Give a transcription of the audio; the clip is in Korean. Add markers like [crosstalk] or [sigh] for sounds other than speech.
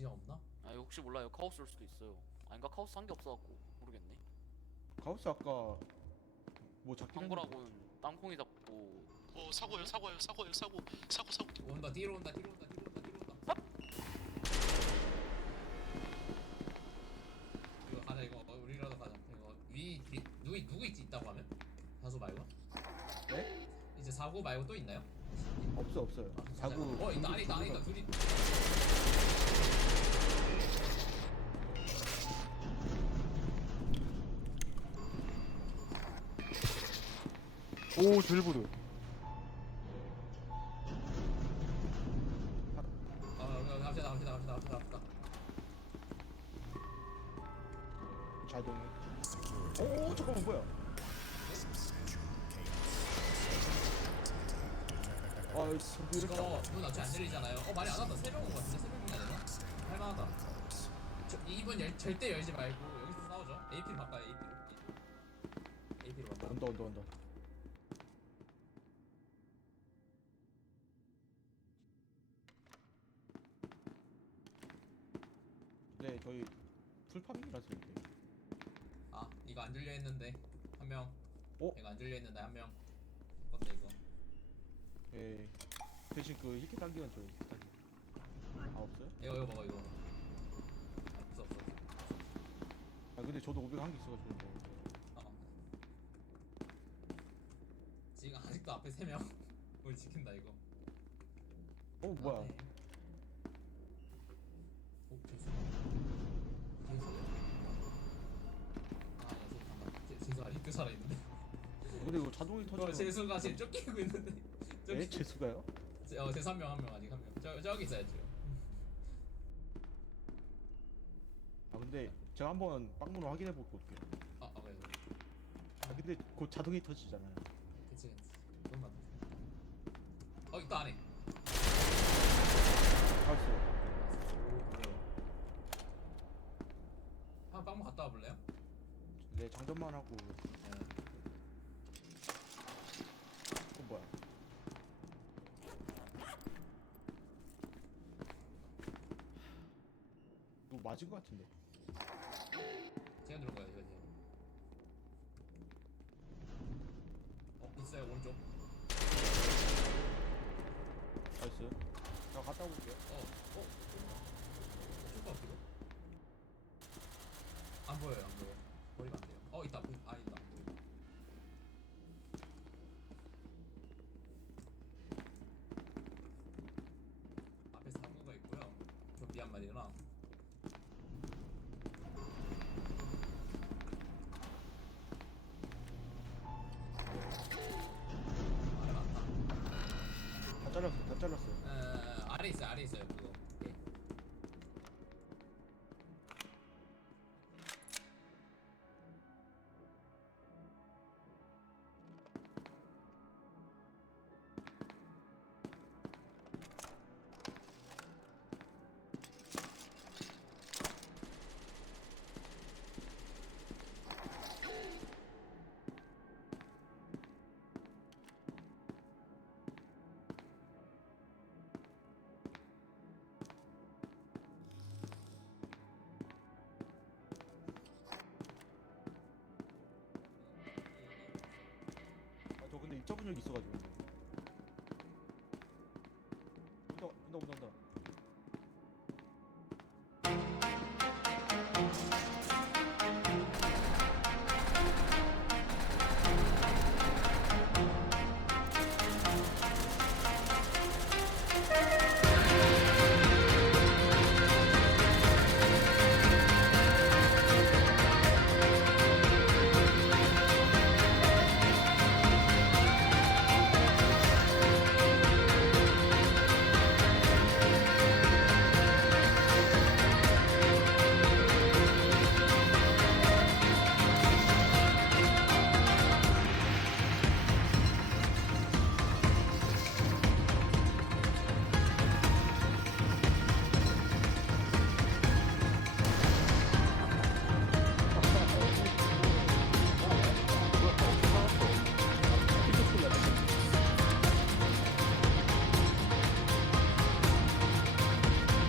진짜 없나? 아 이거 혹시 몰라요? 카오스일 수도 있어요. 아닌가? 카오스 한게 없어갖고 모르겠네. 가우스 아까 뭐 잡긴 했는데 한거라고는 땅콩이 잡고. 어 사고요 사고요 사고요 사고. 사고 사고. 온다 뒤로 온다 뒤로 온다 뒤로 온다 뒤로 온다. 이거 가자 이거. 어, 우리라도 가자. 이거 위 뒤, 누구 누구 있지? 있다고 하면? 사수 말고? 네? 이제 사고 말고 또 있나요? 없어 없어요. 아, 자구. 어 있다 안에 있다 안에 있다. 둘이 오 드릴보드 아 갑시다 갑시다 갑시다 갑시다 갑시다. 자동이 오 잠깐만 뭐야 아 이거 이렇게 이거 문 어차피 안 열리잖아요 어 말이 안 왔다 세명 온것 같은데 세명 문이 되나? 할만하다 저, 이번 열, 절대 열지 말고 여기서 싸우죠 AP로 바꿔요 AP로 AP로 바꿔 언더 언더 언더 네 저희 풀파밍이라서 이렇게 아 이거 안 들려 했는데 한 명 어? 이거 안 들려 한명 건데 이거 예 대신 그 히키 당기는 히키 당기 아 없어요? 이거 이거 먹어 이거 아, 없어 없어. 아 근데 저도 500 한 개 있어가지고 뭐. 어. 지금 아직도 앞에 세명? 우리 [laughs] 지킨다 이거. 어 뭐야? 아, 네. 오 죄송. 죄송 아 죄송합니다 제- 죄송 아직도 살아있는데. 근데 이거 자동이 어, 터지면 재수가 지금 쫓기고 있는데. 네? 저기 재수가요? 제- 어 재수 한명 한 명 아직 한 명 저 저기 있어야죠. 아 근데 제가 한번 빵문을 확인해 올게요. 아, 아 그래 아 근데 곧 자동이 터지잖아요. 그치 그치. 너무 많다 어 있다 안에. 알았어요. 한 빵만 갔다 와볼래요? 네 장전만 하고. 네. 어 뭐야 이거 맞은 거 같은데 제가 누른 거예요 이거 지금 어 있어요 오른쪽 나이스 자 갔다 올게요 어, 어, 어쩔 것 같기도. 안 보여요, 안 보여. 버리면 안 돼요. 어, 있다. 보- 아, 있다. 앞에 사고가 있고요. 좀비 한 마리랑. 잘랐어요 에, 아래 있어요, 아래 있어요, 그거. 접은 적이 있어가지고.